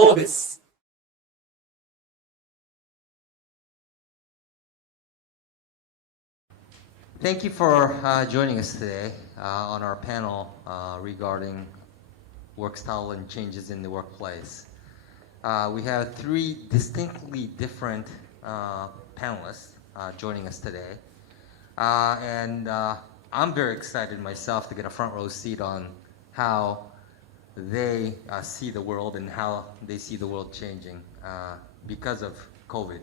GLOBIS. Thank you for joining us today on our panel regarding Workstyle and changes in the workplace. We have three distinctly different panelists joining us today. And I'm very excited myself to get a front row seat on how they see the world and how they see the world changing because of COVID.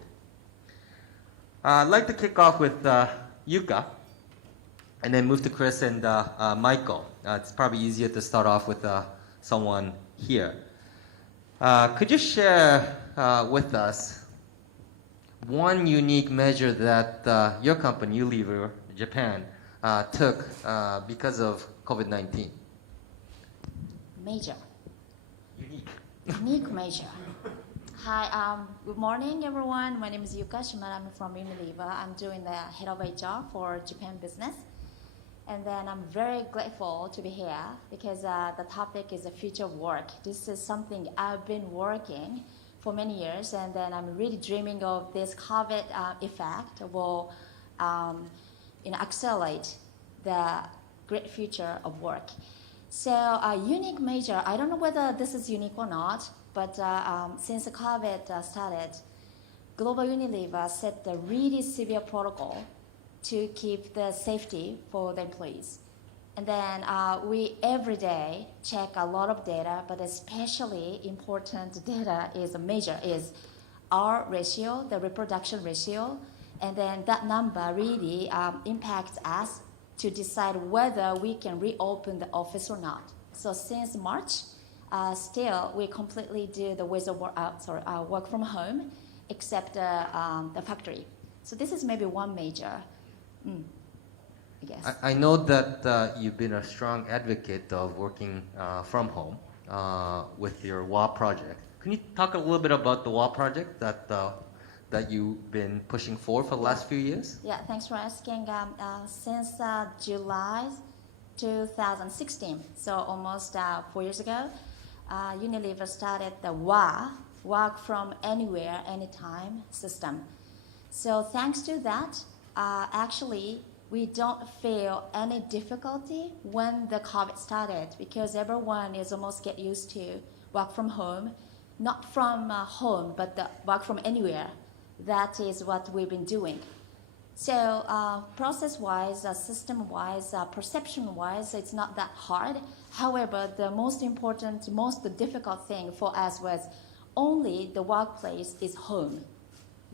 I'd like to kick off with Yuka, and then move to Chris and Michael. It's probably easier to start off with someone here. Could you share with us one unique measure that your company, Unilever Japan, took because of COVID-19? Major. Unique. Unique measure. Hi, good morning everyone. My name is Yuka Shimada. I'm from Unilever. I'm doing the head of HR for Japan business. And then I'm very grateful to be here because the topic is the future of work. This is something I've been working for many years, and then I'm really dreaming of this COVID effect will accelerate the great future of work. So a unique measure, I don't know whether this is unique or not, but since the COVID started, Global Unilever set the really severe protocol to keep the safety for the employees. And then we every day check a lot of data, but especially important data is a measure is R ratio, the reproduction ratio, and then that number really impacts us to decide whether we can reopen the office or not. So since March, still we completely do the ways of work from home, except the factory. So this is maybe one measure. I guess. I know that you've been a strong advocate of working from home with your WA project. Can you talk a little bit about the WA project that you've been pushing forward for the last few years? Yeah, thanks for asking. Since July 2016, so almost 4 years ago, Unilever started the WA, Work From Anywhere, Anytime system. So thanks to that, actually, we don't feel any difficulty when the COVID started because everyone is almost get used to work from home, not from home, but the work from anywhere. That is what we've been doing. So process-wise, system-wise, perception-wise, it's not that hard. However, the most important, most difficult thing for us was only the workplace is home.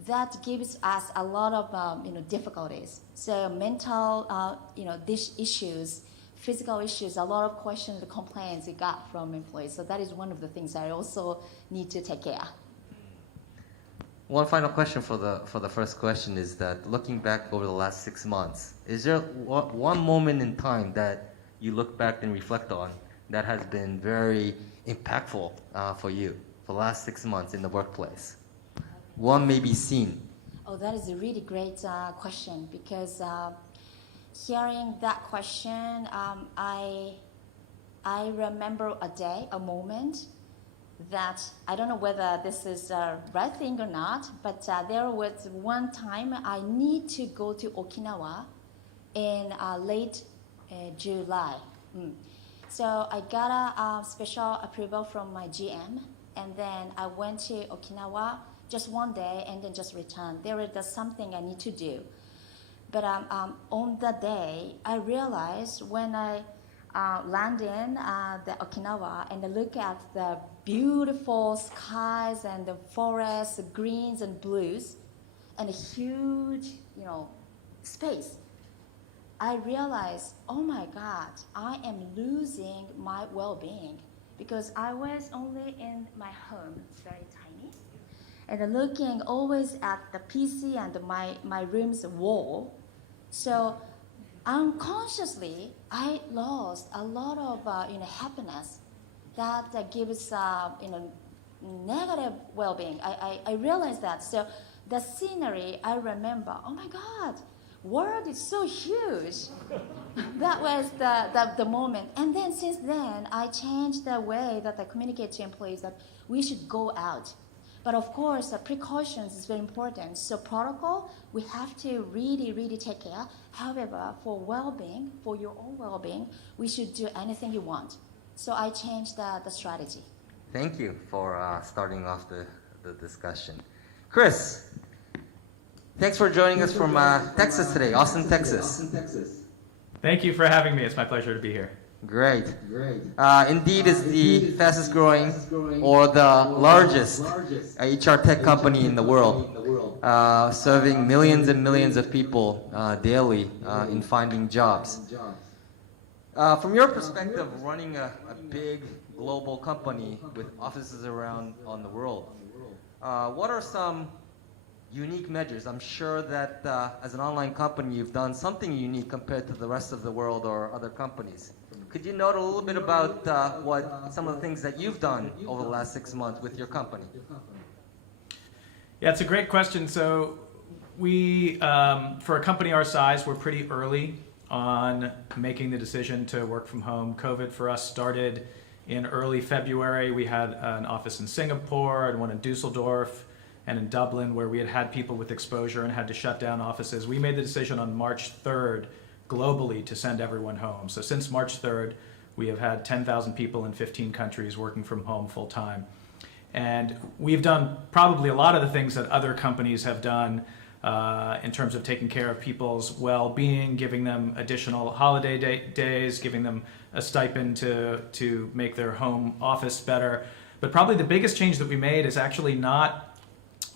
That gives us a lot of difficulties. So mental issues, physical issues, a lot of questions and complaints we got from employees. So that is one of the things I also need to take care. One final question for the first question is that looking back over the last 6 months, is there one moment in time that you look back and reflect on that has been very impactful for you for the last 6 months in the workplace? One may be seen. Oh, that is a really great question because hearing that question, I remember a day, a moment that I don't know whether this is the right thing or not, but there was one time I need to go to Okinawa in late July. So I got a special approval from my GM, and then I went to Okinawa just one day and then just returned. There is something I need to do. But on that day, I realized when I land in the Okinawa and I look at the beautiful skies and the forests, the greens and blues, and a huge, space, I realized, oh my God, I am losing my well-being because I was only in my home, it's very tiny, and looking always at the PC and my room's wall. So unconsciously, I lost a lot of happiness that gives negative well-being. I realized that. So the scenery, I remember, oh my God, world is so huge. That was the moment. And then since then, I changed the way that I communicate to employees that we should go out. But of course, the precautions is very important. So protocol, we have to really, really take care. However, for well-being, for your own well-being, we should do anything you want. So I changed the strategy. Thank you for starting off the discussion. Chris, thanks for joining us from Texas today, Austin, Texas. Thank you for having me. It's my pleasure to be here. Great. Indeed, it's the fastest growing or the largest HR tech company in the world, serving millions and millions of people daily in finding jobs. From your perspective, running a big global company with offices around on the world, what are some unique measures? I'm sure that as an online company, you've done something unique compared to the rest of the world or other companies. Could you note a little bit about what some of the things that you've done over the last 6 months with your company? Yeah, it's a great question. So we, for a company our size, we're pretty early on making the decision to work from home. COVID for us started in early February. We had an office in Singapore and one in Dusseldorf and in Dublin where we had people with exposure and had to shut down offices. We made the decision on March 3rd globally to send everyone home. So since March 3rd, we have had 10,000 people in 15 countries working from home full time. And we've done probably a lot of the things that other companies have done in terms of taking care of people's well-being, giving them additional holiday days, giving them a stipend to make their home office better. But probably the biggest change that we made is actually not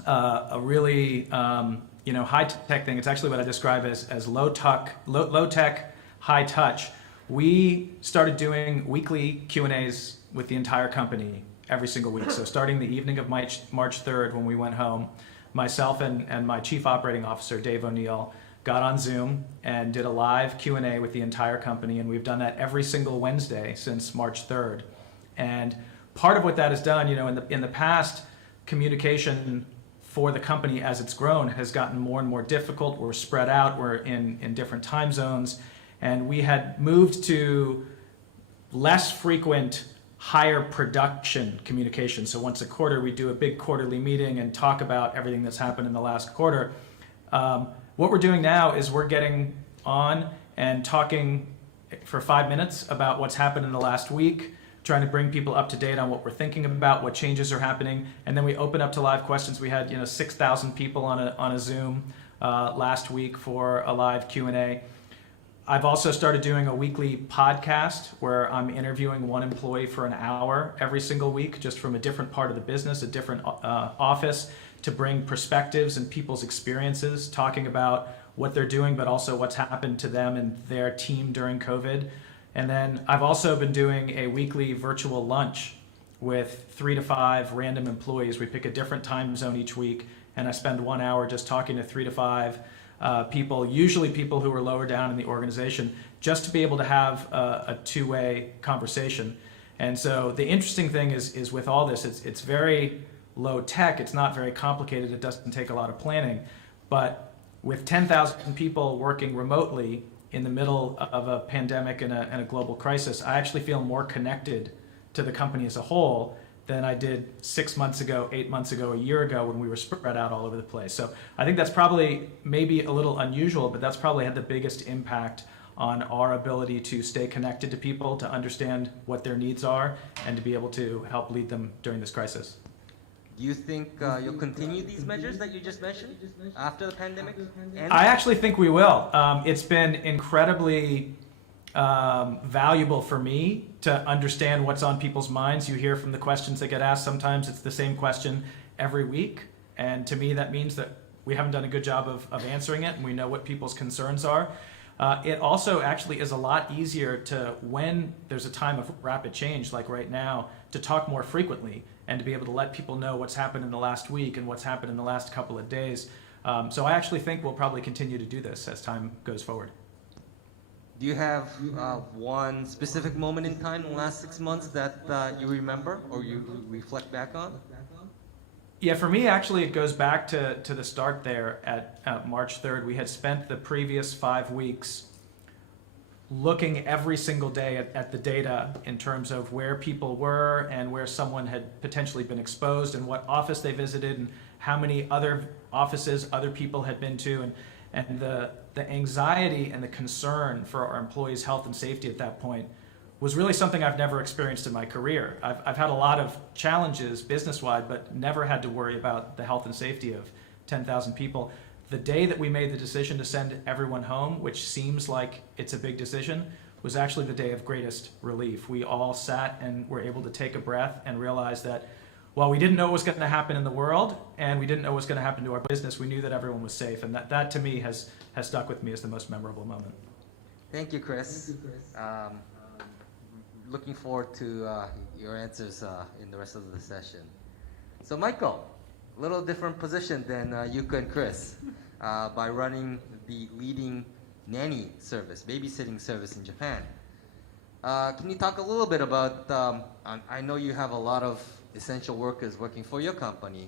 a really high-tech thing. It's actually what I describe as low-tech, high-touch. We started doing weekly Q&As with the entire company every single week. So starting the evening of March 3rd when we went home, myself and my Chief Operating Officer, Dave O'Neill, got on Zoom and did a live Q&A with the entire company, and we've done that every single Wednesday since March 3rd. And part of what that has done, in the past, communication for the company as it's grown has gotten more and more difficult. We're spread out, we're in different time zones, and we had moved to less frequent, higher production communication. So once a quarter, we do a big quarterly meeting and talk about everything that's happened in the last quarter. What we're doing now is we're getting on and talking for 5 minutes about what's happened in the last week, trying to bring people up to date on what we're thinking about, what changes are happening, and then we open up to live questions. We had 6,000 people on a Zoom last week for a live Q&A. I've also started doing a weekly podcast where I'm interviewing one employee for an hour every single week, just from a different part of the business, a different office, to bring perspectives and people's experiences, talking about what they're doing, but also what's happened to them and their team during COVID. And then I've also been doing a weekly virtual lunch with 3 to 5 random employees. We pick a different time zone each week, and I spend 1 hour just talking to 3 to 5 people, usually people who are lower down in the organization, just to be able to have a two-way conversation. And so the interesting thing is with all this, it's very low tech, it's not very complicated, it doesn't take a lot of planning, but with 10,000 people working remotely in the middle of a pandemic and a global crisis, I actually feel more connected to the company as a whole than I did 6 months ago, 8 months ago, a year ago when we were spread out all over the place. So I think that's probably maybe a little unusual, but that's probably had the biggest impact on our ability to stay connected to people, to understand what their needs are, and to be able to help lead them during this crisis. Do you think you'll continue these measures that you just mentioned after the pandemic ends? I actually think we will. It's been incredibly valuable for me to understand what's on people's minds. You hear from the questions that get asked. Sometimes it's the same question every week. And to me, that means that we haven't done a good job of answering it, and we know what people's concerns are. It also actually is a lot easier to, when there's a time of rapid change, like right now, to talk more frequently and to be able to let people know what's happened in the last week and what's happened in the last couple of days. So I actually think we'll probably continue to do this as time goes forward. Do you have one specific moment in time in the last 6 months that you remember or you reflect back on? Yeah, for me, actually, it goes back to the start there at March 3rd. We had spent the previous 5 weeks looking every single day at the data in terms of where people were and where someone had potentially been exposed and what office they visited and how many other offices other people had been to. And the anxiety and the concern for our employees' health and safety at that point was really something I've never experienced in my career. I've had a lot of challenges business-wide, but never had to worry about the health and safety of 10,000 people. The day that we made the decision to send everyone home, which seems like it's a big decision, was actually the day of greatest relief. We all sat and were able to take a breath and realize that while we didn't know what was going to happen in the world and we didn't know what was going to happen to our business, we knew that everyone was safe. And that to me has stuck with me as the most memorable moment. Thank you, Chris. Looking forward to your answers in the rest of the session. So Michael, a little different position than Yuka and Chris by running the leading nanny service, babysitting service in Japan. Can you talk a little bit about, I know you have a lot of essential workers working for your company.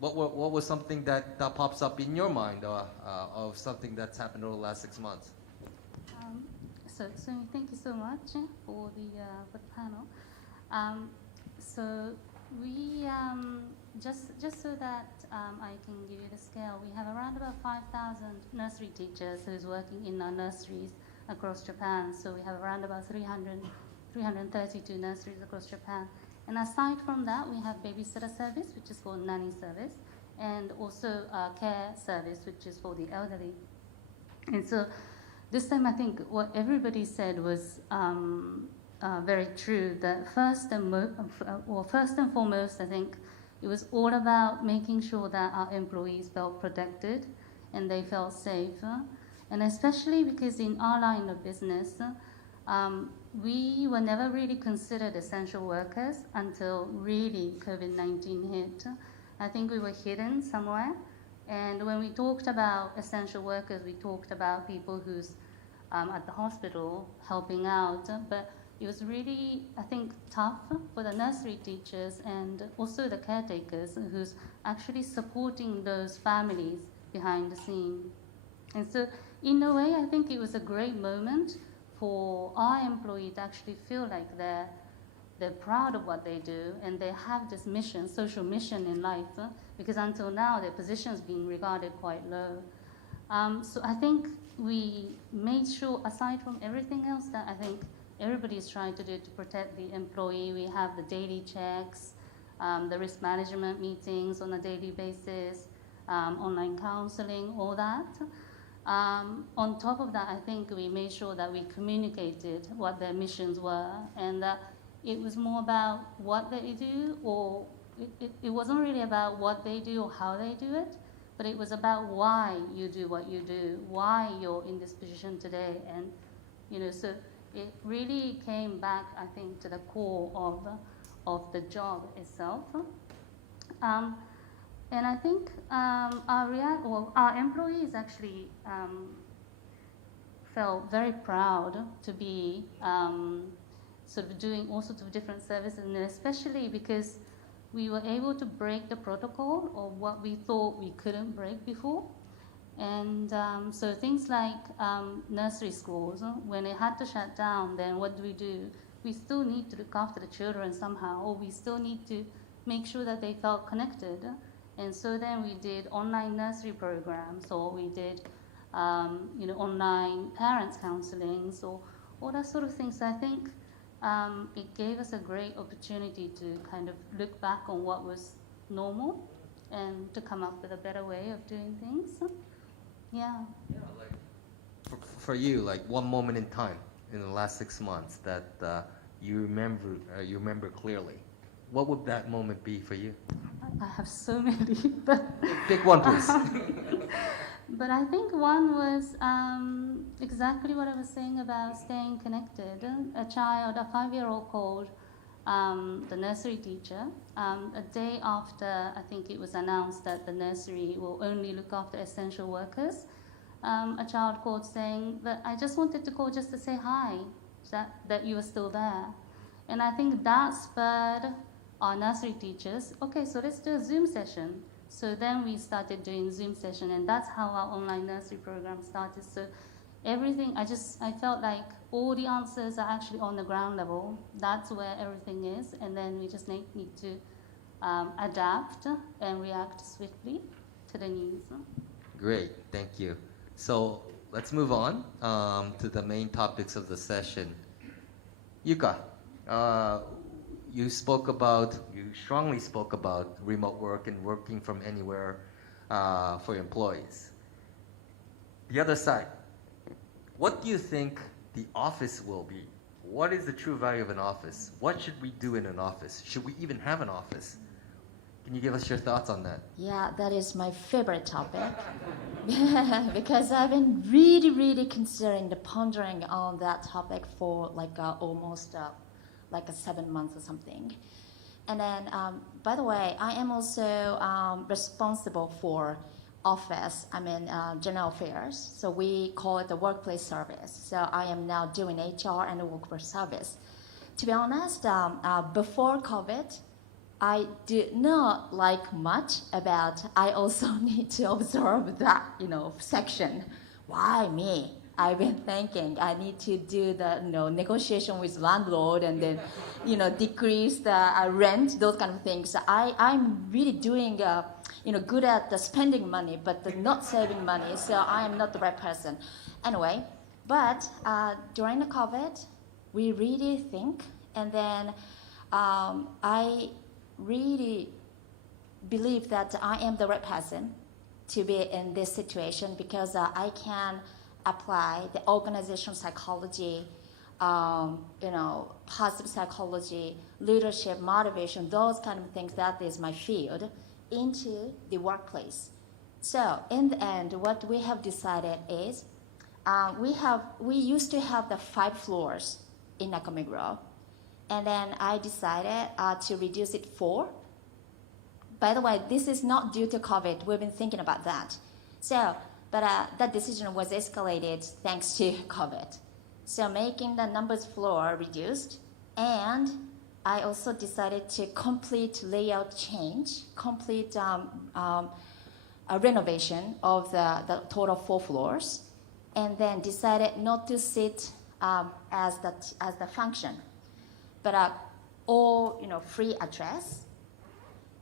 What was something that pops up in your mind of something that's happened over the last 6 months? So thank you so much for the panel. So we just so that I can give you the scale, we have around about 5,000 nursery teachers who's working in our nurseries across Japan. So we have around about 332 nurseries across Japan. And aside from that, we have babysitter service, which is called nanny service, and also care service, which is for the elderly. And so this time, I think what everybody said was very true. That first and foremost, I think it was all about making sure that our employees felt protected and they felt safe. And especially because in our line of business, we were never really considered essential workers until really COVID-19 hit. I think we were hidden somewhere. And when we talked about essential workers, we talked about people who's at the hospital helping out. But it was really, I think, tough for the nursery teachers and also the caretakers who's actually supporting those families behind the scene. And so, in a way, I think it was a great moment for our employees to actually feel like they're proud of what they do and they have this mission, social mission in life, because until now their position's been regarded quite low. So I think we made sure, aside from everything else that I think everybody is trying to do to protect the employee, we have the daily checks, the risk management meetings on a daily basis, online counseling, all that. On top of that, I think we made sure that we communicated what their missions were, and that it was more about what they do, or it wasn't really about what they do or how they do it, but it was about why you do what you do, why you're in this position today. And so it really came back, I think, to the core of the job itself. And I think our employees actually felt very proud to be sort of doing all sorts of different services, and especially because we were able to break the protocol of what we thought we couldn't break before. And so things like nursery schools, when it had to shut down, then what do? We still need to look after the children somehow, or we still need to make sure that they felt connected. And so then we did online nursery programs, or we did online parents counseling, so all that sort of things. I think it gave us a great opportunity to kind of look back on what was normal and to come up with a better way of doing things. Yeah. Yeah, like for you, like one moment in time in the last 6 months that you remember clearly. What would that moment be for you? I have so many, but Pick one, please. But I think one was exactly what I was saying about staying connected. A 5-year-old called the nursery teacher a day after I think it was announced that the nursery will only look after essential workers. A child called saying that I just wanted to call just to say hi, that you were still there. And I think that spurred our nursery teachers, okay, so let's do a Zoom session. So then we started doing Zoom session, and that's how our online nursery program started. So everything, I felt like all the answers are actually on the ground level. That's where everything is, and then we just need to adapt and react swiftly to the news. Great, thank you. So let's move on to the main topics of the session. Yuka, you strongly spoke about remote work and working from anywhere for your employees. The other side, what do you think the office will be? What is the true value of an office? What should we do in an office? Should we even have an office? Can you give us your thoughts on that? Yeah, that is my favorite topic because I've been really considering pondering on that topic for almost 7 months or something. And then, by the way, I am also responsible for office, general affairs. So we call it the workplace service. So I am now doing HR and the workforce service. To be honest, before COVID, I did not like much about, I also need to observe that, section. Why me? I've been thinking I need to do the, negotiation with landlord and then, decrease the rent, those kind of things. I'm really doing, good at the spending money, but not saving money. So I am not the right person. Anyway, but during the COVID, we really think, and then I really believe that I am the right person to be in this situation because I can apply the organizational psychology, positive psychology, leadership, motivation, those kind of things, that is my field, into the workplace. So in the end, what we have decided is we used to have the 5 floors in Nakameguro. And then I decided to reduce it 4. By the way, this is not due to COVID. We've been thinking about that. So, but that decision was escalated thanks to COVID. So making the numbers floor reduced, and I also decided to complete layout change, complete a renovation of the total 4 floors, and then decided not to sit as the function, but all free address.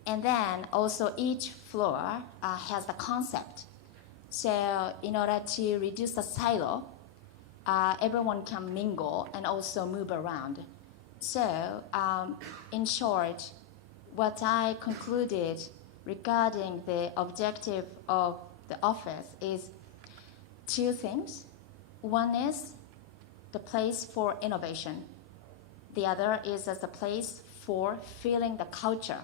And then also each floor has the concept. So in order to reduce the silo, everyone can mingle and also move around. So in short, what I concluded regarding the objective of the office is 2 things. One is the place for innovation. The other is as a place for feeling the culture.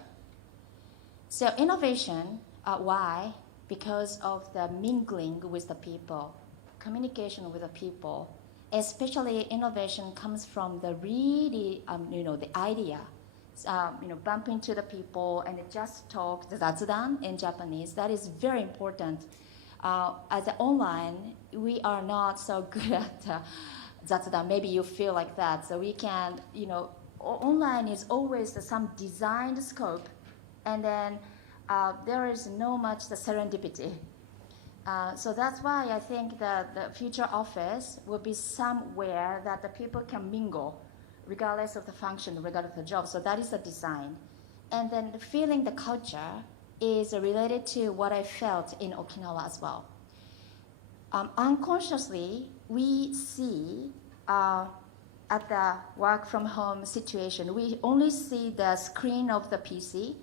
So innovation, why? Because of the mingling with the people, communication with the people. Especially innovation comes from the really, the idea. Bump into the people and just talk, the zatsudan in Japanese. That is very important. As an online, we are not so good at zatsudan. Maybe you feel like that. So we can, online is always some designed scope, and then there is no much the serendipity. So that's why I think that the future office will be somewhere that the people can mingle, regardless of the function, regardless of the job. So that is the design. And then feeling the culture is related to what I felt in Okinawa as well. Unconsciously, we see at the work from home situation, we only see the screen of the PC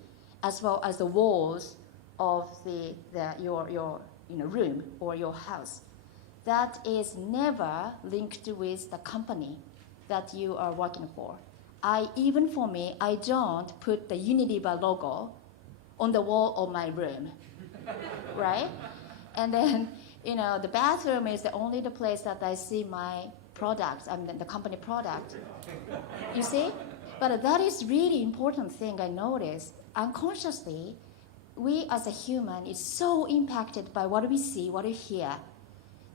as well as the walls of your room or your house. That is never linked with the company that you are working for. Even for me, I don't put the Unilever logo on the wall of my room, right? And then, the bathroom is the only place that I see my products, the company product. You see? But that is really important thing I noticed. Unconsciously, we as a human is so impacted by what we see, what we hear.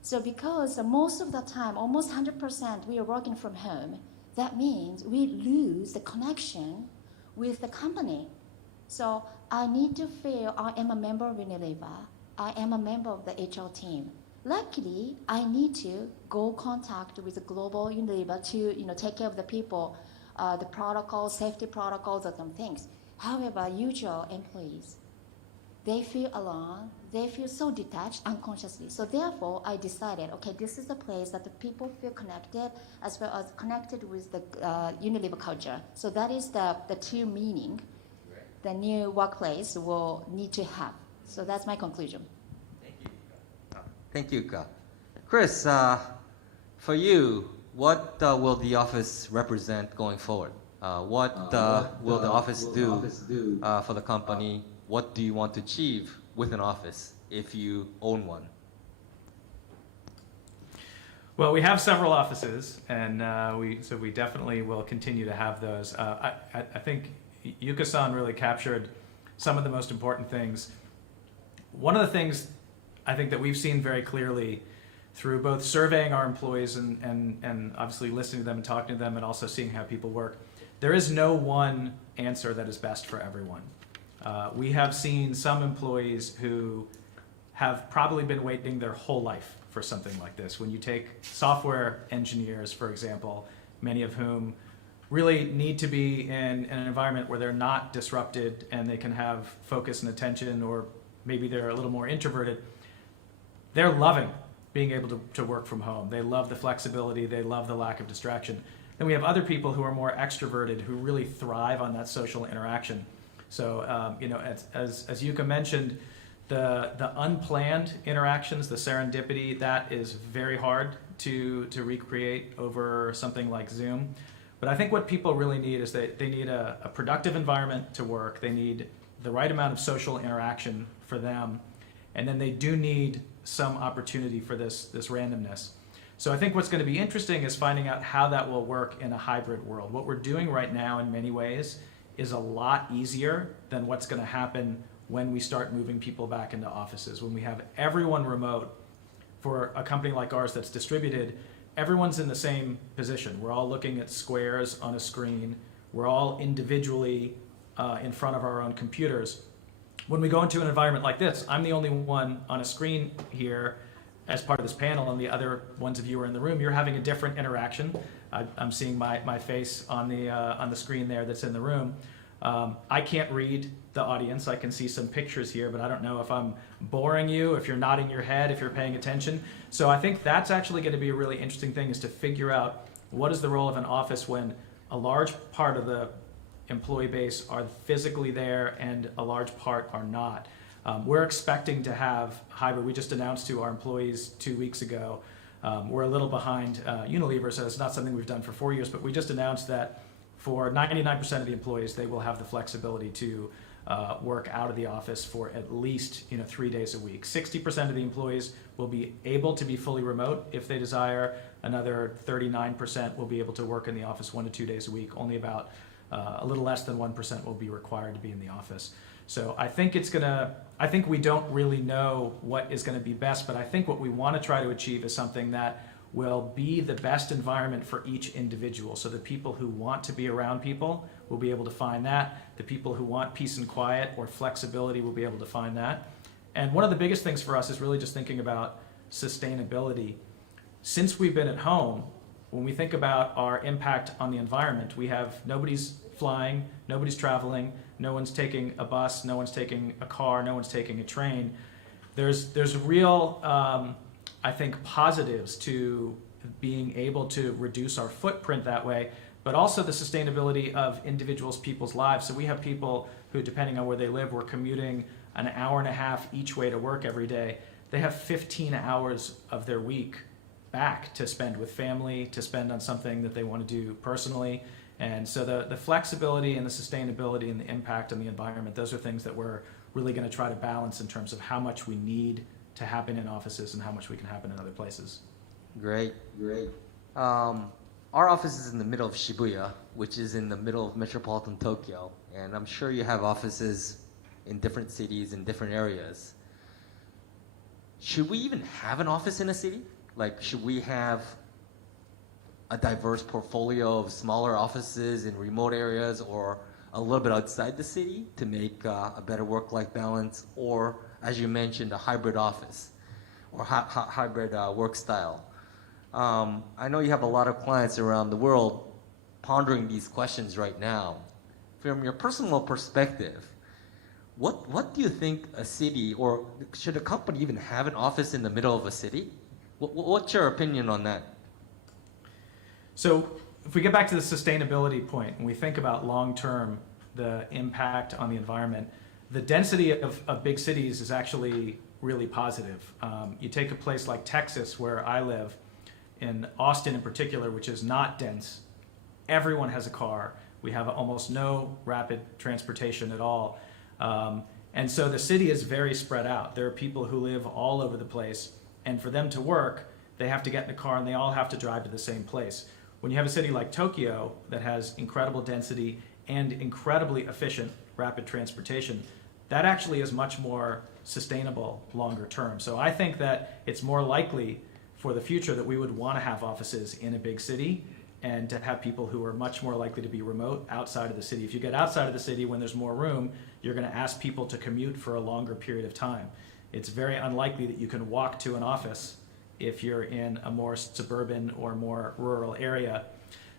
So because most of the time, almost 100%, we are working from home, that means we lose the connection with the company. So I need to feel I am a member of Unilever. I am a member of the HR team. Luckily, I need to go contact with the global Unilever to take care of the people, the protocols, safety protocols, or some things. However, usual employees, they feel alone, they feel so detached unconsciously. So therefore, I decided, okay, this is the place that the people feel connected as well as connected with the Unilever culture. So that is the true meaning the new workplace will need to have. So that's my conclusion. Thank you, Ka. Chris, for you, what will the office represent going forward? What will the office do for the company? What do you want to achieve with an office if you own one? Well, we have several offices, and we definitely will continue to have those. I think Yuka-san really captured some of the most important things. One of the things I think that we've seen very clearly through both surveying our employees and obviously listening to them and talking to them and also seeing how people work, there is no one answer that is best for everyone. We have seen some employees who have probably been waiting their whole life for something like this. When you take software engineers, for example, many of whom really need to be in an environment where they're not disrupted and they can have focus and attention, or maybe they're a little more introverted, they're loving being able to work from home. They love the flexibility, they love the lack of distraction. Then we have other people who are more extroverted who really thrive on that social interaction. So, as Yuka mentioned, the unplanned interactions, the serendipity, that is very hard to recreate over something like Zoom. But I think what people really need is they need a productive environment to work. They need the right amount of social interaction for them. And then they do need some opportunity for this randomness. So I think what's going to be interesting is finding out how that will work in a hybrid world. What we're doing right now in many ways is a lot easier than what's going to happen when we start moving people back into offices. When we have everyone remote, for a company like ours that's distributed, everyone's in the same position. We're all looking at squares on a screen. We're all individually in front of our own computers. When we go into an environment like this, I'm the only one on a screen here as part of this panel, and the other ones of you are in the room. You're having a different interaction. I'm seeing my face on the screen there that's in the room. I can't read the audience. I can see some pictures here, but I don't know if I'm boring you, if you're nodding your head, if you're paying attention. So I think that's actually going to be a really interesting thing, is to figure out what is the role of an office when a large part of the employee base are physically there and a large part are not. We're expecting to have hybrid. We just announced to our employees 2 weeks ago. We're a little behind Unilever, so it's not something we've done for 4 years, but we just announced that for 99% of the employees, they will have the flexibility to work out of the office for at least 3 days a week. 60% of the employees will be able to be fully remote if they desire. Another 39% will be able to work in the office 1 to 2 days a week. Only about a little less than 1% will be required to be in the office. So I think I think we don't really know what is going to be best, but I think what we want to try to achieve is something that will be the best environment for each individual. So the people who want to be around people will be able to find that. The people who want peace and quiet or flexibility will be able to find that. And one of the biggest things for us is really just thinking about sustainability. Since we've been at home, when we think about our impact on the environment, nobody's flying, nobody's traveling, no one's taking a bus, no one's taking a car, no one's taking a train. There's real, I think, positives to being able to reduce our footprint that way, but also the sustainability of people's lives. So we have people who, depending on where they live, were commuting an hour and a half each way to work every day. They have 15 hours of their week back to spend with family, to spend on something that they want to do personally. And so the flexibility and the sustainability and the impact on the environment, those are things that we're really going to try to balance in terms of how much we need to happen in offices and how much we can happen in other places. Great. Our office is in the middle of Shibuya, which is in the middle of metropolitan Tokyo. And I'm sure you have offices in different cities, in different areas. Should we even have an office in a city? Like, should we have a diverse portfolio of smaller offices in remote areas, or a little bit outside the city to make a better work-life balance, or, as you mentioned, a hybrid office or hybrid work style? I know you have a lot of clients around the world pondering these questions right now. From your personal perspective, what do you think a city, or should a company even have an office in the middle of a city? What's your opinion on that? So if we get back to the sustainability point and we think about long-term, the impact on the environment, the density of big cities is actually really positive. You take a place like Texas, where I live, in Austin in particular, which is not dense, everyone has a car. We have almost no rapid transportation at all. And so the city is very spread out. There are people who live all over the place, and for them to work, they have to get in a car and they all have to drive to the same place. When you have a city like Tokyo that has incredible density and incredibly efficient rapid transportation, that actually is much more sustainable longer term. So I think that it's more likely for the future that we would want to have offices in a big city and to have people who are much more likely to be remote outside of the city. If you get outside of the city when there's more room, you're going to ask people to commute for a longer period of time. It's very unlikely that you can walk to an office if you're in a more suburban or more rural area.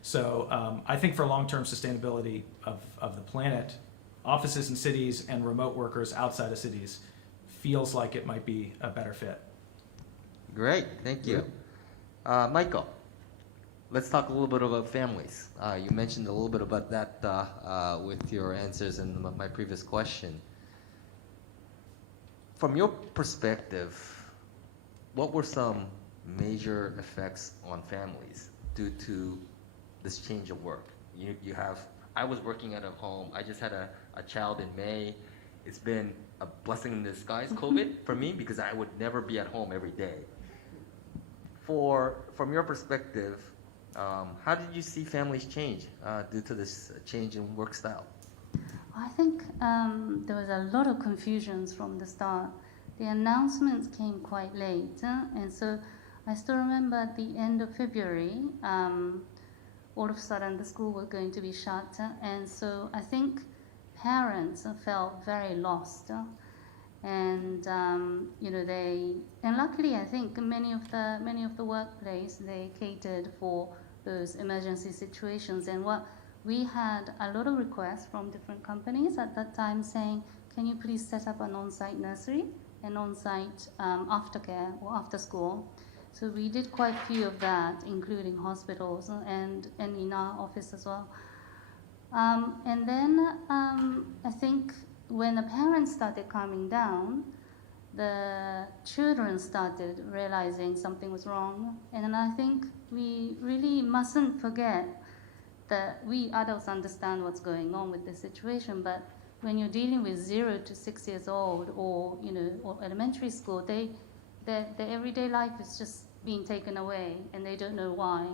So I think for long-term sustainability of the planet, offices in cities and remote workers outside of cities feels like it might be a better fit. Great, thank you. Michael, let's talk a little bit about families. You mentioned a little bit about that with your answers in my previous question. From your perspective, what were some major effects on families due to this change of work? I was working at home. I just had a child in May. It's been a blessing in disguise, COVID, for me, because I would never be at home every day. From your perspective, how did you see families change due to this change in work style? I think there was a lot of confusions from the start. The announcements came quite late, and so I still remember at the end of February, all of a sudden the school was going to be shut, and so I think parents felt very lost, and and luckily I think many of the workplace, they catered for those emergency situations. And we had a lot of requests from different companies at that time saying, can you please set up an on-site nursery and on-site aftercare or after school? So we did quite a few of that, including hospitals and in our office as well. And then I think when the parents started calming down, the children started realizing something was wrong. And then I think we really mustn't forget that we adults understand what's going on with this situation, but when you're dealing with 0 to 6 years old or elementary school, their everyday life is just being taken away and they don't know why.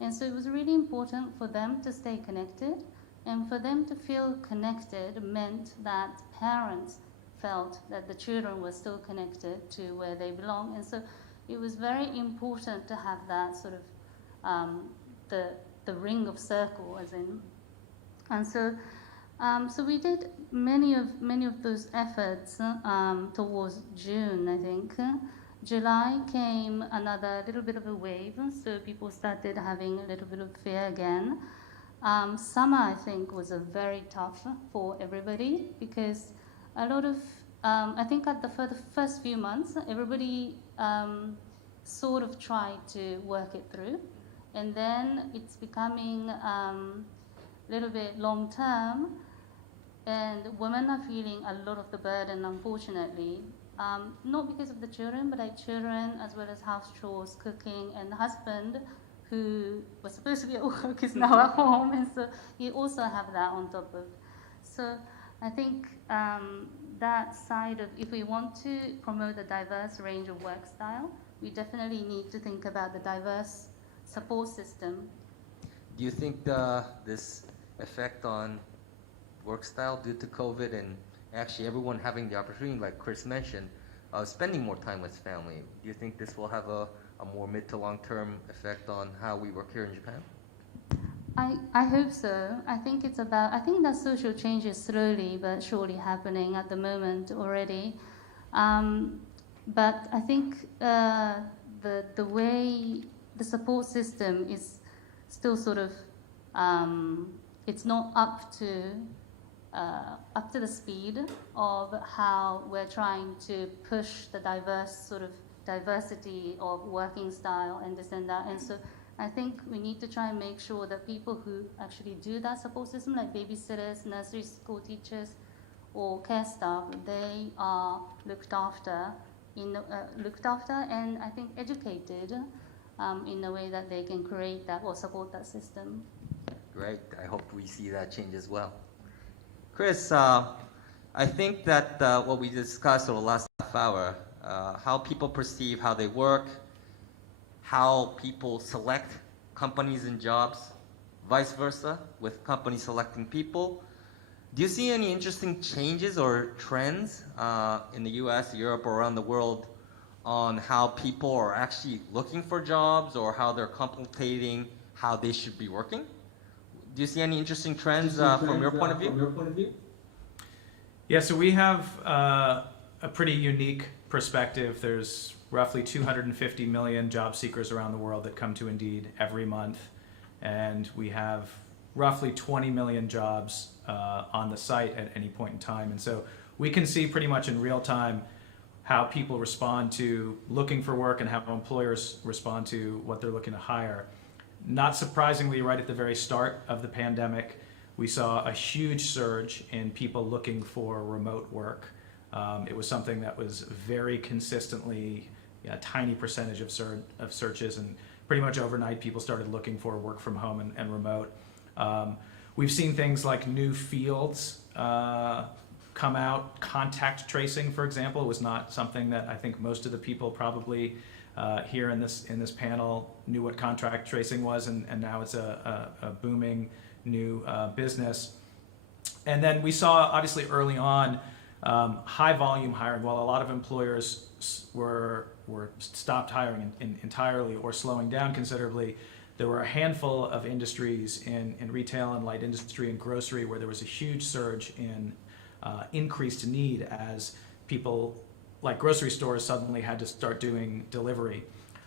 And so it was really important for them to stay connected, and for them to feel connected meant that parents felt that the children were still connected to where they belong. And so it was very important to have that sort of the ring of circle, as in. And so so we did many of those efforts towards June, I think. July came another little bit of a wave, so people started having a little bit of fear again. Summer, I think, was very tough for everybody, because a lot of, I think for the first few months, everybody sort of tried to work it through. And then it's becoming a little bit long term, and women are feeling a lot of the burden, unfortunately. Not because of the children, but like children as well as house chores, cooking, and the husband, who was supposed to be at work, is now at home, and so you also have that on top of. So I think that side of, if we want to promote a diverse range of work style, we definitely need to think about the diverse support system. Do you think this effect on work style due to COVID and actually everyone having the opportunity, like Chris mentioned, spending more time with family, do you think this will have a more mid to long term effect on how we work here in Japan? I hope so. I think that social change is slowly but surely happening at the moment already. But I think the way the support system is still sort of it's not up to the speed of how we're trying to push the diversity of working style and this and that. And so I think we need to try and make sure that people who actually do that support system, like babysitters, nursery school teachers, or care staff, they are looked after and I think educated in a way that they can create that or support that system. Great. I hope we see that change as well. Chris, I think that what we discussed over the last half hour, how people perceive how they work, how people select companies and jobs, vice versa, with companies selecting people. Do you see any interesting changes or trends in the US, Europe, or around the world on how people are actually looking for jobs or how they're contemplating how they should be working? Do you see any interesting trends from your point of view? Yeah, so we have a pretty unique perspective. There's roughly 250 million job seekers around the world that come to Indeed every month, and we have roughly 20 million jobs on the site at any point in time. And so we can see pretty much in real time how people respond to looking for work and how employers respond to what they're looking to hire. Not surprisingly, right at the very start of the pandemic, we saw a huge surge in people looking for remote work. It was something that was very consistently a tiny percentage of searches, and pretty much overnight people started looking for work from home and remote. We've seen things like new fields come out. Contact tracing, for example, was not something that I think most of the people probably here in this panel knew what contact tracing was, and now it's a booming new business. And then we saw, obviously early on, high volume hiring. While a lot of employers were stopped hiring entirely or slowing down considerably, there were a handful of industries in retail and light industry and grocery where there was a huge surge in increased need as people like grocery stores suddenly had to start doing delivery.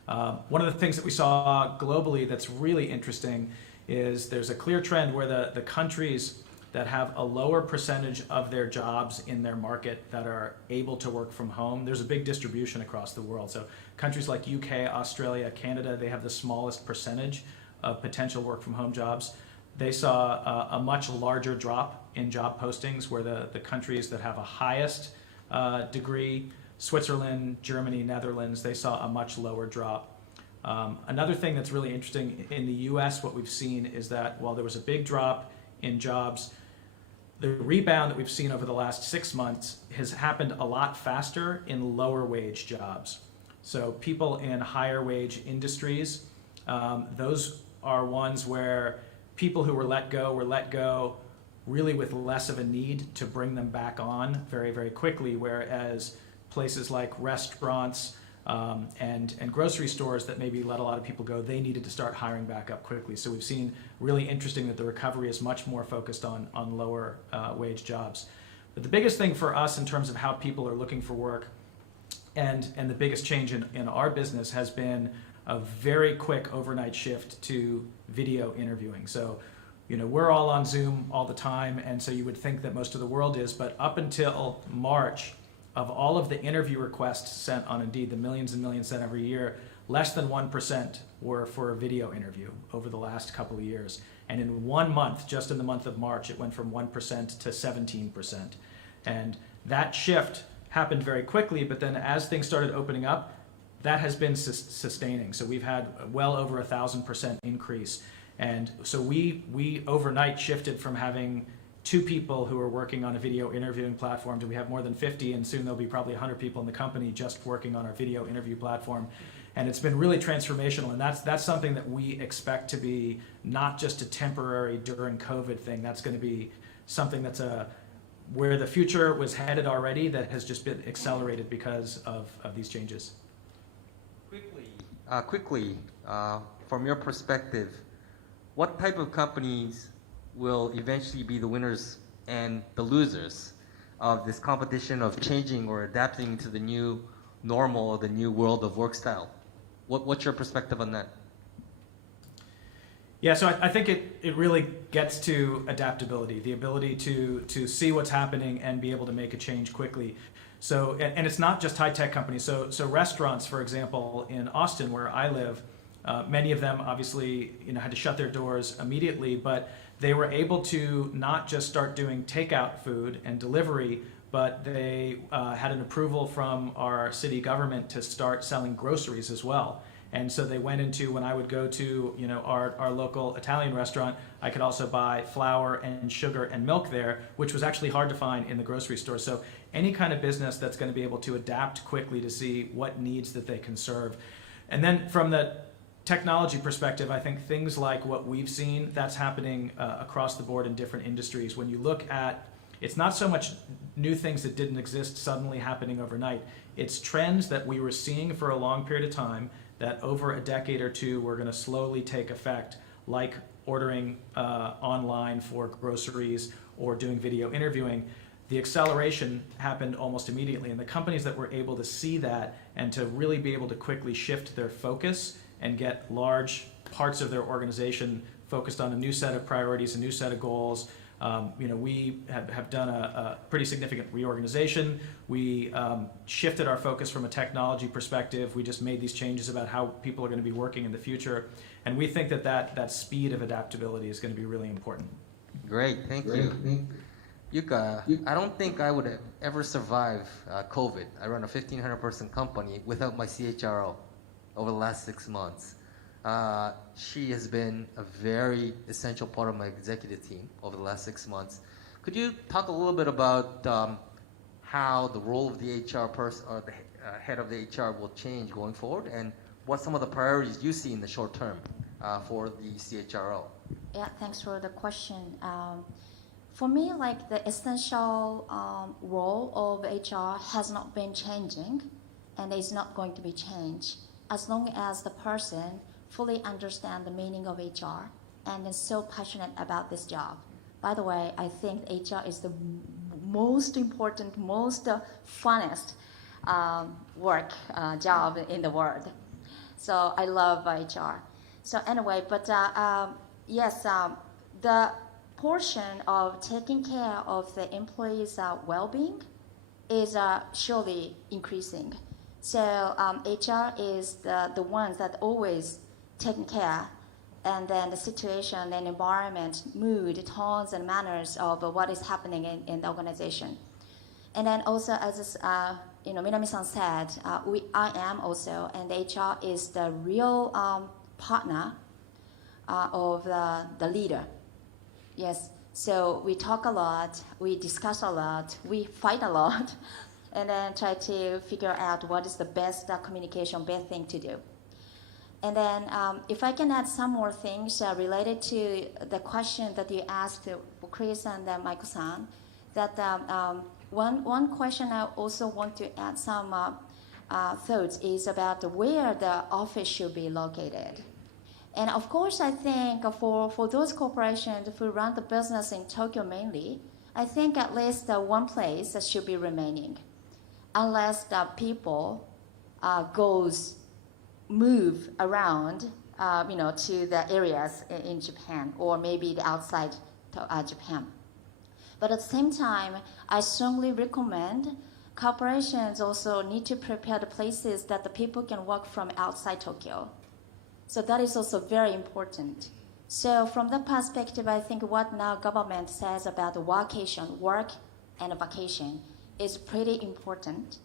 One of the things that we saw globally that's really interesting is there's a clear trend where the countries that have a lower percentage of their jobs in their market that are able to work from home, there's a big distribution across the world. So countries like UK, Australia, Canada, they have the smallest percentage of potential work from home jobs. They saw a much larger drop in job postings, where the countries that have a highest degree, Switzerland, Germany, Netherlands, they saw a much lower drop. Another thing that's really interesting in the US, what we've seen is that while there was a big drop in jobs, the rebound that we've seen over the last 6 months has happened a lot faster in lower wage jobs. So people in higher wage industries, those are ones where people who were let go really with less of a need to bring them back on very, very quickly, whereas places like restaurants and grocery stores that maybe let a lot of people go, they needed to start hiring back up quickly. So we've seen really interesting that the recovery is much more focused on lower wage jobs. But the biggest thing for us in terms of how people are looking for work and the biggest change in our business has been a very quick overnight shift to video interviewing. So, we're all on Zoom all the time, and so you would think that most of the world is, but up until March, of all of the interview requests sent on Indeed, the millions and millions sent every year, less than 1% were for a video interview over the last couple of years. And in 1 month, just in the month of March, it went from 1% to 17%. And that shift happened very quickly, but then as things started opening up, that has been sustaining. So we've had well over 1,000% increase. And so we overnight shifted from having 2 people who are working on a video interviewing platform to we have more than 50, and soon there'll be probably 100 people in the company just working on our video interview platform. And it's been really transformational, and that's something that we expect to be not just a temporary during COVID thing. That's going to be something that's where the future was headed already, that has just been accelerated because of these changes. Quickly, from your perspective, what type of companies will eventually be the winners and the losers of this competition of changing or adapting to the new normal or the new world of work style? What's your perspective on that? Yeah, so I think it really gets to adaptability, the ability to see what's happening and be able to make a change quickly. So, and it's not just high-tech companies. So restaurants, for example, in Austin, where I live, many of them obviously had to shut their doors immediately, but they were able to not just start doing takeout food and delivery, but they had an approval from our city government to start selling groceries as well. And so they went into, when I would go to our local Italian restaurant, I could also buy flour and sugar and milk there, which was actually hard to find in the grocery store. So any kind of business that's going to be able to adapt quickly to see what needs that they can serve. And then from the technology perspective, I think things like what we've seen, that's happening across the board in different industries. When you look at, it's not so much new things that didn't exist suddenly happening overnight. It's trends that we were seeing for a long period of time that over a decade or two were going to slowly take effect, like ordering online for groceries or doing video interviewing. The acceleration happened almost immediately, and the companies that were able to see that and to really be able to quickly shift their focus and get large parts of their organization focused on a new set of priorities, a new set of goals. We have done a pretty significant reorganization. We shifted our focus from a technology perspective. We just made these changes about how people are going to be working in the future. And we think that speed of adaptability is going to be really important. Great, thank you. Yuka, I don't think I would ever survive COVID. I run a 1,500-person company without my CHRO over the last 6 months. She has been a very essential part of my executive team over the last 6 months. Could you talk a little bit about how the role of the HR person or the head of the HR will change going forward, and what some of the priorities you see in the short term for the CHRO? Yeah, thanks for the question. For me, like the essential role of HR has not been changing, and is not going to be changed as long as the person fully understand the meaning of HR and is so passionate about this job. By the way, I think HR is the most important, most funnest work job in the world. So I love HR. So anyway, but yes, the portion of taking care of the employees' well-being is surely increasing. So HR is the ones that always taking care, and then the situation and environment, mood, tones, and manners of what is happening in the organization. And then also, as Minami-san said, I am also, and HR is the real partner of the leader. Yes, so we talk a lot, we discuss a lot, we fight a lot, and then try to figure out what is the best communication, best thing to do. And then if I can add some more things related to the question that you asked Chris and Michael-san, that one question I also want to add some thoughts is about where the office should be located. And of course, I think for those corporations who run the business in Tokyo mainly, I think at least one place that should be remaining, unless the people move around, to the areas in Japan or maybe the outside Japan. But at the same time, I strongly recommend corporations also need to prepare the places that the people can work from outside Tokyo. So that is also very important. So from that perspective, I think what now government says about the workation, work and vacation, is pretty important.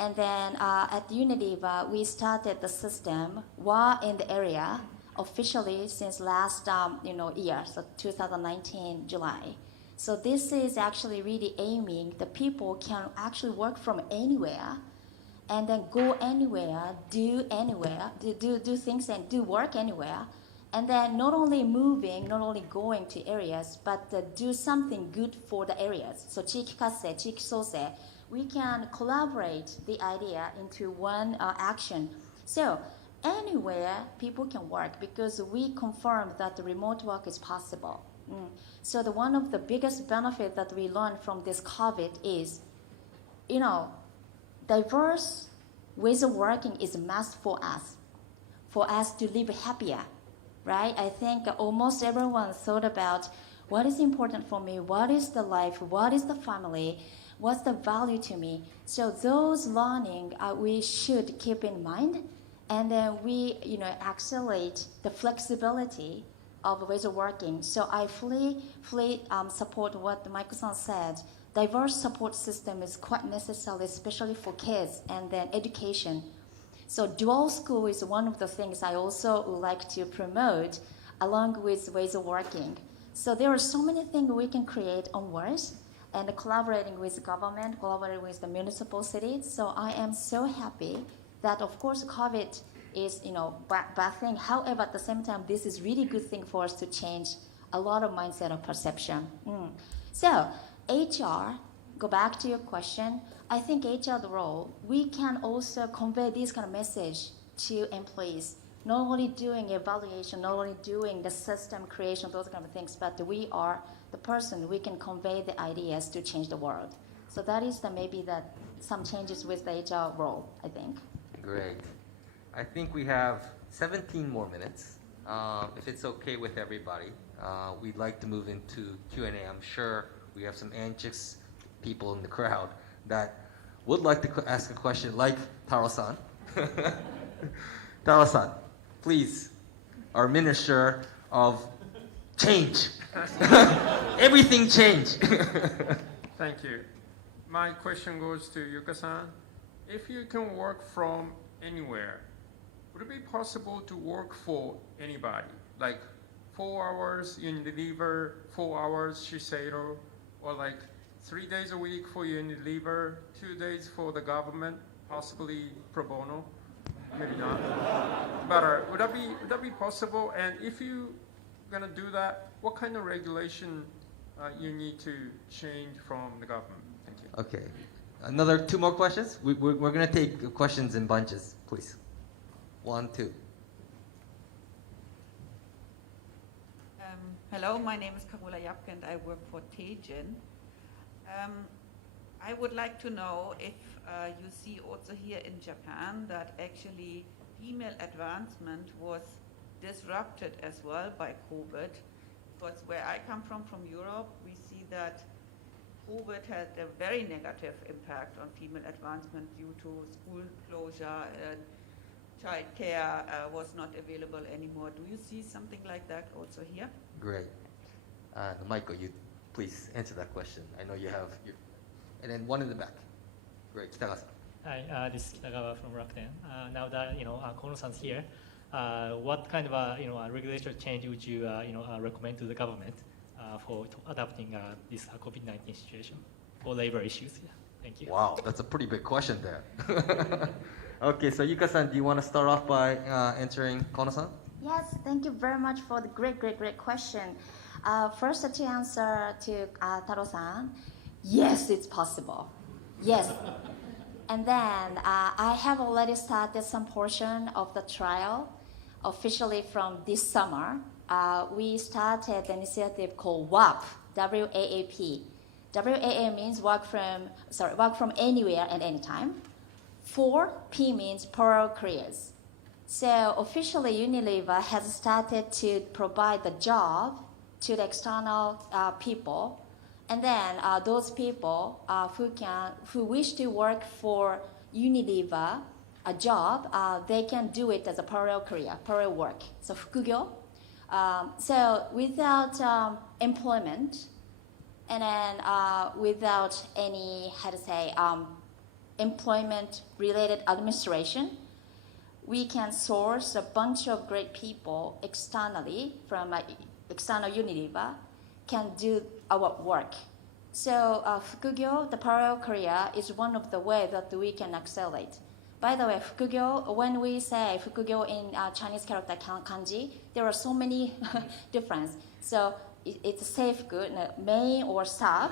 And then at Unilever, we started the system while in the area officially since last year, so 2019 July. So this is actually really aiming the people can actually work from anywhere, and then go anywhere, do things and do work anywhere, and then not only moving, not only going to areas, but do something good for the areas. So 地域活性、地域創生, we can collaborate the idea into one action. So anywhere people can work because we confirmed that the remote work is possible. So one of the biggest benefits that we learned from this COVID is, diverse ways of working is a must for us to live happier, right? I think almost everyone thought about what is important for me, what is the life, what is the family, what's the value to me. So those learning we should keep in mind, and then we accelerate the flexibility of ways of working. So I fully support what Michael-san said. Diverse support system is quite necessary, especially for kids, and then education. So dual school is one of the things I also would like to promote along with ways of working. So there are so many things we can create onwards, and collaborating with the government, collaborating with the municipal cities. So I am so happy that, of course, COVID is bad thing. However, at the same time, this is really good thing for us to change a lot of mindset of perception. So HR, go back to your question. I think HR role, we can also convey this kind of message to employees. Not only doing evaluation, not only doing the system creation, those kind of things, but we are the person, we can convey the ideas to change the world. So that is maybe some changes with the HR role, I think. Great. I think we have 17 more minutes. If it's okay with everybody, we'd like to move into Q&A. I'm sure we have some anxious people in the crowd that would like to ask a question, like Taro-san. Taro-san, please, our Minister of Change. Everything change. Thank you. My question goes to Yuka-san. If you can work from anywhere, would it be possible to work for anybody? Like 4 hours Unilever, 4 hours Shiseido, or like 3 days a week for Unilever, 2 days for the government, possibly pro bono? Maybe not. But would that be possible? And if you're gonna do that, what kind of regulation you need to change from the government? Thank you. Okay. Another 2 more questions? We're going to take questions in bunches, please. 1, 2. Hello, my name is Carola Japke and I work for Teijin. I would like to know if you see also here in Japan that actually female advancement was disrupted as well by COVID. Because where I come from Europe, we see that COVID had a very negative impact on female advancement due to school closure, child care was not available anymore. Do you see something like that also here? Great. Michael, you please answer that question. I know you have your, and then one in the back. Great, Kitagawa-san. Hi, this is Kitagawa from Rakuten. Now that Kono-san's here, what kind of a regulatory change would you recommend to the government for adapting this COVID-19 situation for labor issues? Yeah. Thank you. Wow, that's a pretty big question there. Okay, so Yuka-san, do you want to start off by answering Kono-san? Yes, thank you very much for the great question. First, to answer to Taro-san, yes, it's possible. Yes. And then I have already started some portion of the trial officially from this summer. We started an initiative called WAP, W-A-A-P. WAA means work from anywhere and anytime. 4P means plural careers. So officially Unilever has started to provide the job to the external people, and then those people who wish to work for Unilever a job, they can do it as a parallel career, parallel work. So fukugyo. So without employment, and then without any employment-related administration, we can source a bunch of great people externally from external Unilever can do our work. So fukugyo, the parallel career, is one of the ways that we can accelerate. By the way, fukugyo, when we say fukugyo in Chinese character kanji, there are so many differences. So it's a safe good, main or sub,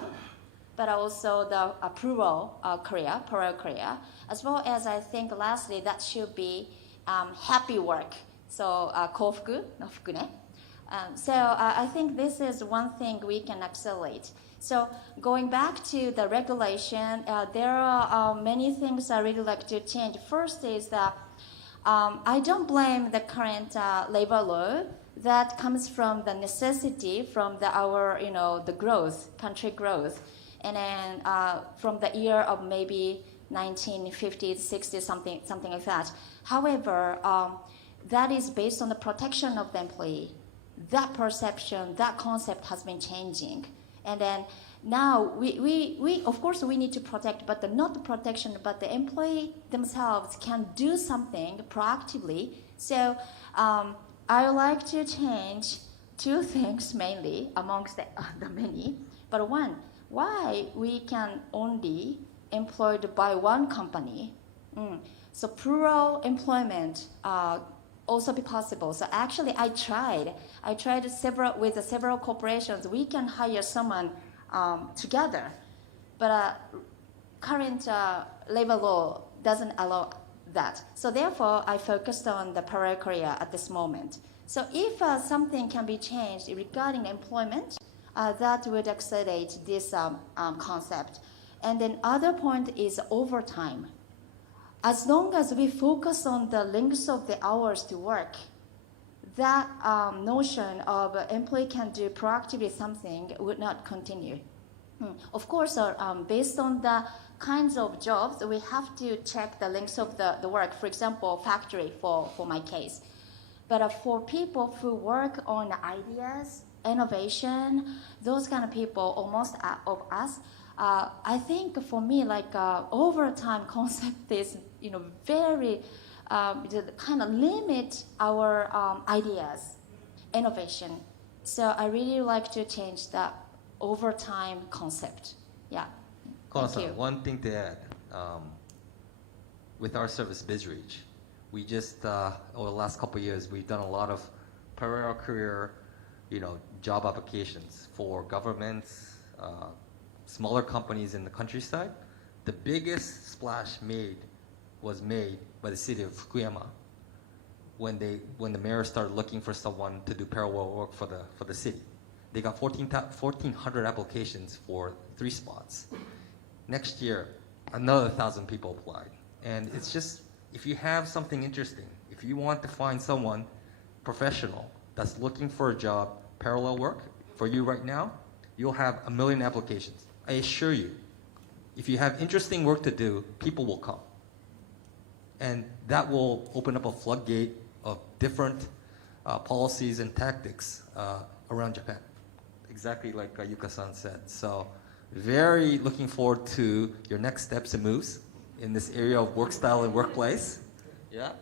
but also the plural career, parallel career, as well as I think lastly that should be happy work. So 幸福の福ね。So I think this is one thing we can accelerate. So going back to the regulation, there are many things I really like to change. First is that I don't blame the current labor law. That comes from the necessity from our, the growth, country growth. And then from the year of maybe 1950s, 60s, something like that. However, that is based on the protection of the employee. That perception, that concept has been changing. And then now we of course we need to protect, but not the protection, but the employee themselves can do something proactively. So I would like to change two things mainly amongst the many. But one, why we can only employed by one company. So plural employment also be possible. So actually I tried with several corporations. We can hire someone together, but current labor law doesn't allow that. So therefore, I focused on the parallel career at this moment. So if something can be changed regarding employment, that would accelerate this concept. And then other point is overtime. As long as we focus on the length of the hours to work, that notion of employee can do proactively something would not continue. Of course, based on the kinds of jobs, we have to check the length of the work. For example, factory for my case. But for people who work on ideas, innovation, those kind of people, almost of us, I think for me, overtime concept is, very kind of limit our ideas, innovation. So I really like to change the overtime concept. Yeah. Thank you. One thing to add, with our service, BizReach, we just, over the last couple of years, we've done a lot of parallel career, job applications for governments, smaller companies in the countryside. The biggest splash was made by the city of Fukuyama when the mayor started looking for someone to do parallel work for the city. They got 1,400 applications for 3 spots. Next year, another 1,000 people applied. And it's just, if you have something interesting, if you want to find someone professional that's looking for a job, parallel work for you right now, you'll have 1 million applications. I assure you, if you have interesting work to do, people will come. And that will open up a floodgate of different policies and tactics around Japan. Exactly like Yuka-san said. So very looking forward to your next steps and moves in this area of work style and workplace. Yeah.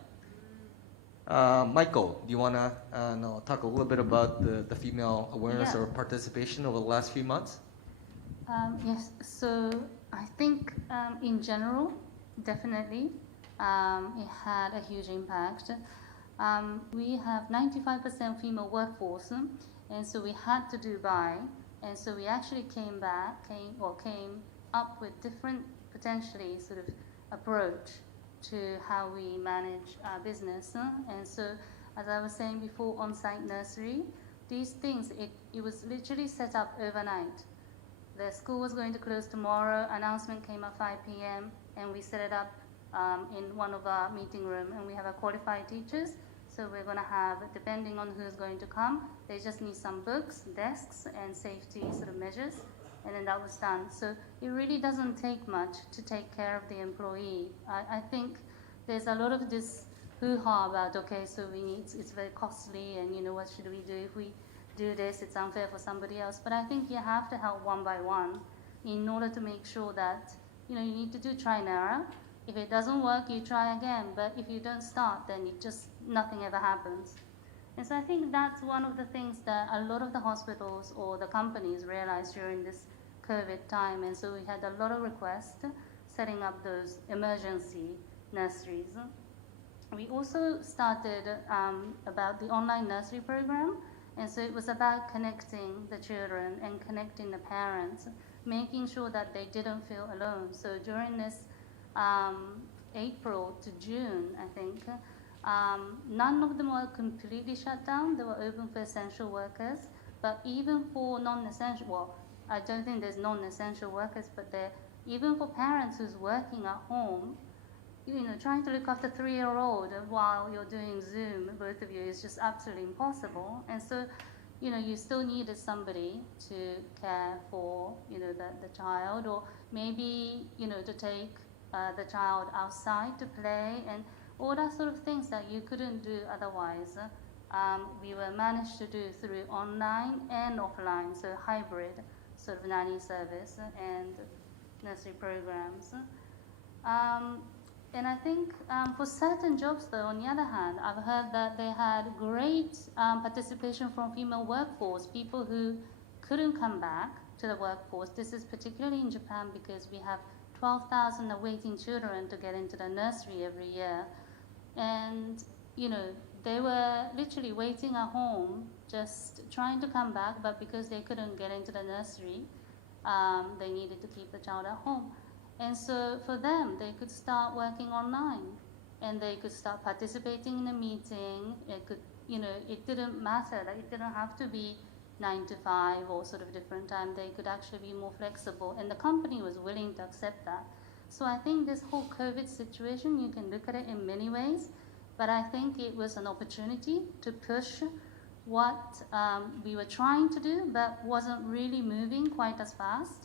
Michael, do you want to talk a little bit about the female awareness or participation over the last few months? Yes, so I think in general, definitely, it had a huge impact. We have 95% female workforce, and so we had to do by, and so we actually came up with different potentially sort of approach to how we manage our business. And so, as I was saying before, on-site nursery, these things, it was literally set up overnight. The school was going to close tomorrow, announcement came at 5 p.m., and we set it up in one of our meeting room, and we have a qualified teachers. So we're going to have, depending on who's going to come, they just need some books, desks, and safety sort of measures, and then that was done. So it really doesn't take much to take care of the employee. I think there's a lot of this hoo-ha about, okay, so it's very costly, and what should we do? If we do this, it's unfair for somebody else. But I think you have to help one by one in order to make sure that, you need to do try and error. If it doesn't work, you try again. But if you don't start, then nothing ever happens. And so I think that's one of the things that a lot of the hospitals or the companies realized during this COVID time. And so we had a lot of requests setting up those emergency nurseries. We also started about the online nursery program. And so it was about connecting the children and connecting the parents, making sure that they didn't feel alone. So during this April to June, I think, None of them were completely shut down. They were open for essential workers. But even for non-essential, well, I don't think there's non-essential workers, but even for parents who's working at home, trying to look after a 3-year-old while you're doing Zoom, both of you, is just absolutely impossible. And so, you still needed somebody to care for, the child, or maybe, to take the child outside to play, and all that sort of things that you couldn't do otherwise. We were managed to do through online and offline, so hybrid sort of nanny service and nursery programs. And I think for certain jobs, though, on the other hand, I've heard that they had great participation from female workforce, people who couldn't come back to the workforce. This is particularly in Japan because we have 12,000 awaiting children to get into the nursery every year. And, they were literally waiting at home, just trying to come back, but because they couldn't get into the nursery, they needed to keep the child at home. And so for them, they could start working online, and they could start participating in a meeting. It could, it didn't matter, like it didn't have to be 9 to 5 or sort of different time. They could actually be more flexible, and the company was willing to accept that. So I think this whole COVID situation, you can look at it in many ways, but I think it was an opportunity to push what we were trying to do, but wasn't really moving quite as fast,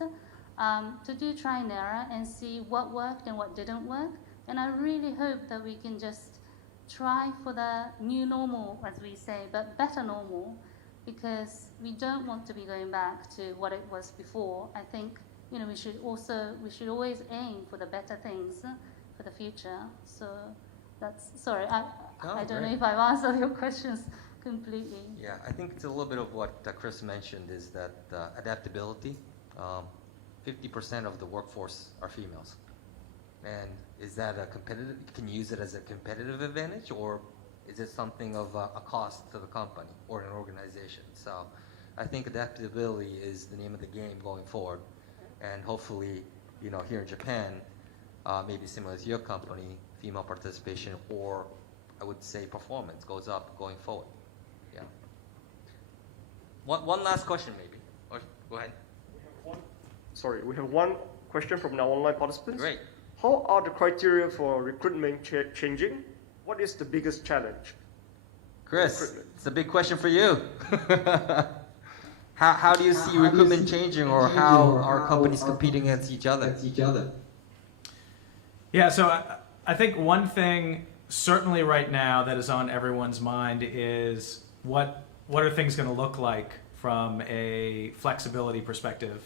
to do try and error and see what worked and what didn't work. And I really hope that we can just try for the new normal, as we say, but better normal, because we don't want to be going back to what it was before. I think, we should always aim for the better things for the future. So sorry, I don't know if I've answered your questions completely. Yeah, I think it's a little bit of what Chris mentioned, is that adaptability. 50% of the workforce are females. And is that can you use it as a competitive advantage, or is it something of a cost to the company or an organization? So I think adaptability is the name of the game going forward. And hopefully, here in Japan, maybe similar to your company, female participation, or I would say performance, goes up going forward. Yeah. One last question maybe. Or, go ahead. We have one question from our online participants. Great. How are the criteria for recruitment changing? What is the biggest challenge? Chris, it's a big question for you. How do you see recruitment changing, or how are companies competing against each other? Yeah, so I think one thing certainly right now that is on everyone's mind is what are things going to look like from a flexibility perspective.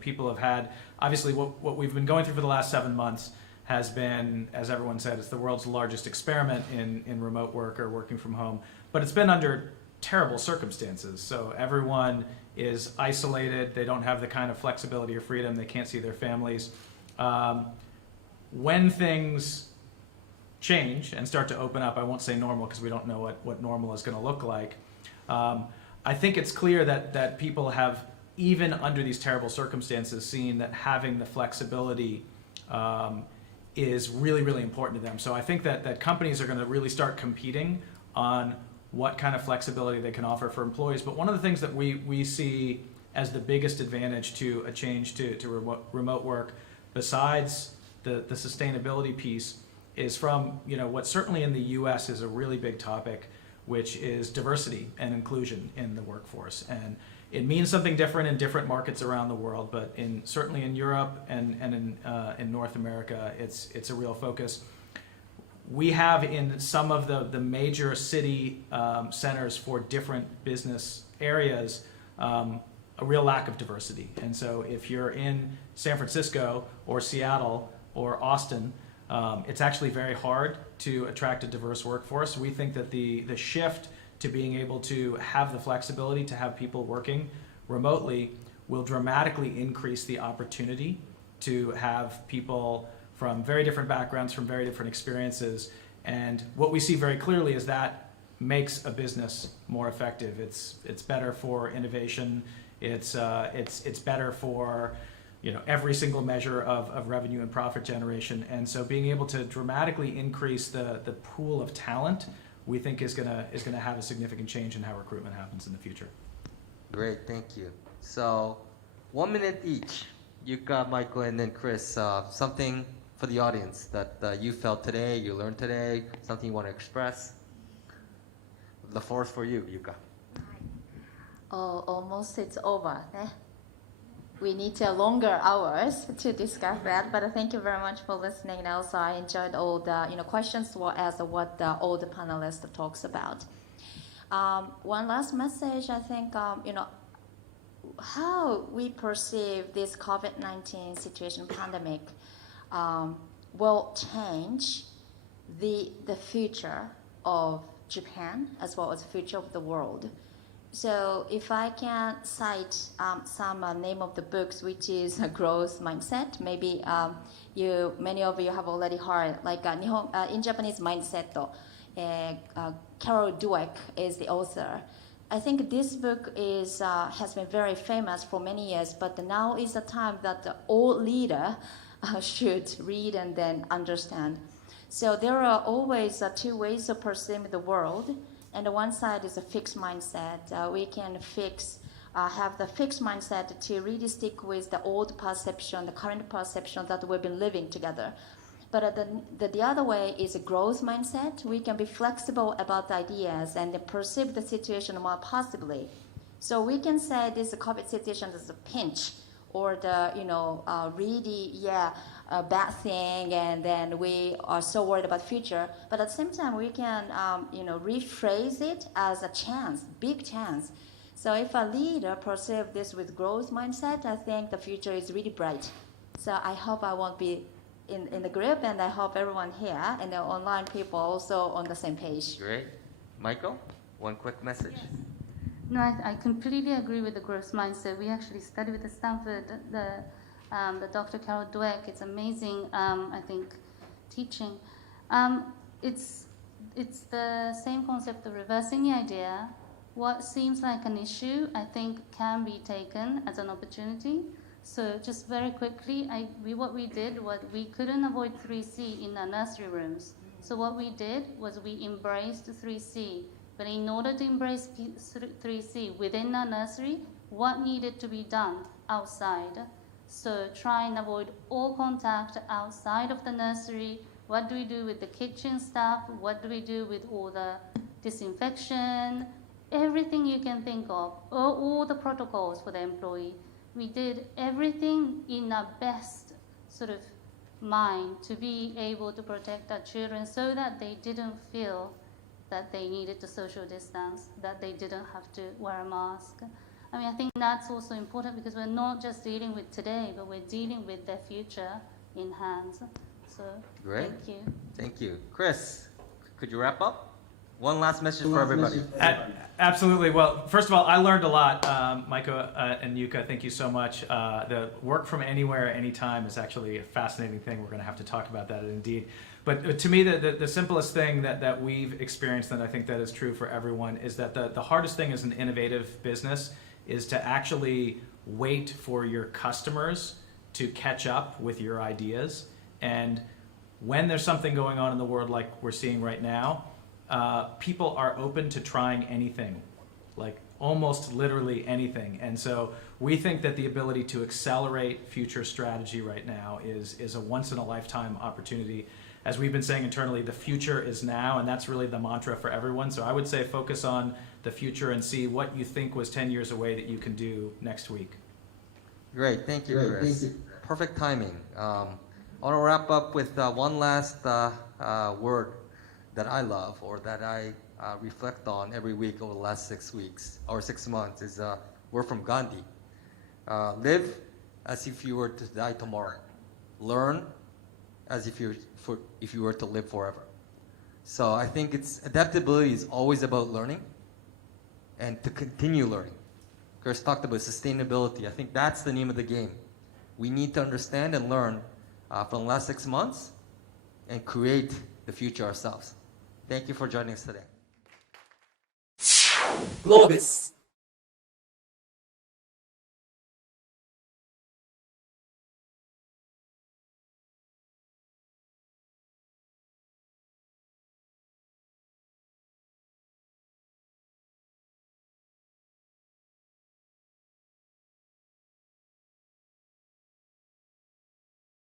People have had, obviously what we've been going through for the last 7 months has been, as everyone said, it's the world's largest experiment in remote work or working from home, but it's been under terrible circumstances. So everyone is isolated, they don't have the kind of flexibility or freedom, they can't see their families. When things change and start to open up, I won't say normal because we don't know what normal is going to look like. I think it's clear that people have, even under these terrible circumstances, seen that having the flexibility is really, really important to them. So I think that companies are going to really start competing on what kind of flexibility they can offer for employees. But one of the things that we see as the biggest advantage to a change to remote work, besides the sustainability piece, is from what certainly in the US is a really big topic, which is diversity and inclusion in the workforce. And it means something different in different markets around the world, but certainly in Europe and in North America, it's a real focus. We have in some of the major city centers for different business areas a real lack of diversity. And so if you're in San Francisco or Seattle or Austin, it's actually very hard to attract a diverse workforce. We think that the shift to being able to have the flexibility to have people working remotely will dramatically increase the opportunity to have people from very different backgrounds, from very different experiences. And what we see very clearly is that makes a business more effective. It's better for innovation. It's better for every single measure of revenue and profit generation. And so being able to dramatically increase the pool of talent, we think is gonna have a significant change in how recruitment happens in the future. Great, thank you. So 1 minute each. Yuka, Michael, and then Chris, something for the audience that you felt today, you learned today, something you want to express. The floor is for you, Yuka. Oh, almost it's over. We need longer hours to discuss that, but thank you very much for listening. And also, I enjoyed all the questions as what all the panelists talks about. One last message, I think, how we perceive this COVID-19 situation, pandemic, will change the future of Japan as well as the future of the world. So if I can cite some name of the books, which is Growth Mindset, maybe many of you have already heard, like in Japanese Mindset, Carol Dweck is the author. I think this book has been very famous for many years, but now is the time that all leader should read and then understand. So there are always two ways of perceiving the world. And one side is a fixed mindset. We can have the fixed mindset to really stick with the old perception, the current perception that we've been living together. But the other way is a growth mindset. We can be flexible about the ideas and perceive the situation more positively. So we can say this COVID situation is a pinch, or the really a bad thing, and then we are so worried about future. But at the same time, we can rephrase it as a chance, big chance. So if a leader perceives this with growth mindset, I think the future is really bright. So I hope I won't be in the group, and I hope everyone here and the online people also on the same page. Great. Michael, one quick message. Yes. No, I completely agree with the growth mindset. We actually studied with the Stanford, the Dr. Carol Dweck. It's amazing, I think, teaching. It's the same concept of reversing the idea. What seems like an issue, I think, can be taken as an opportunity. So just very quickly, what we did was we couldn't avoid 3C in our nursery rooms. So what we did was we embraced 3C. But in order to embrace 3C within our nursery, what needed to be done outside? So try and avoid all contact outside of the nursery. What do we do with the kitchen staff? What do we do with all the disinfection? Everything you can think of, all the protocols for the employee. We did everything in our best sort of mind to be able to protect our children so that they didn't feel that they needed to social distance, that they didn't have to wear a mask. I mean, I think that's also important because we're not just dealing with today, but we're dealing with their future in hand. So, Great. Thank you. Thank you. Chris, could you wrap up? One last message for everybody. Absolutely. Well, first of all, I learned a lot. Maiko and Yuka, thank you so much. The work from anywhere, anytime is actually a fascinating thing. We're going to have to talk about that indeed. But to me, the simplest thing that we've experienced, and I think that is true for everyone, is that the hardest thing as an innovative business is to actually wait for your customers to catch up with your ideas. And when there's something going on in the world like we're seeing right now, people are open to trying anything, like almost literally anything. And so we think that the ability to accelerate future strategy right now is a once in a lifetime opportunity. As we've been saying internally, the future is now, and that's really the mantra for everyone. So I would say focus on the future and see what you think was 10 years away that you can do next week. Great, thank you, Chris. Thank you. Perfect timing. I want to wrap up with one last word that I love, or that I reflect on every week over the last 6 weeks or 6 months, is a word from Gandhi. Live as if you were to die tomorrow. Learn as if you were to live forever. So I think adaptability is always about learning and to continue learning. Chris talked about sustainability. I think that's the name of the game. We need to understand and learn from the last 6 months and create the future ourselves. Thank you for joining us today. GLOBIS.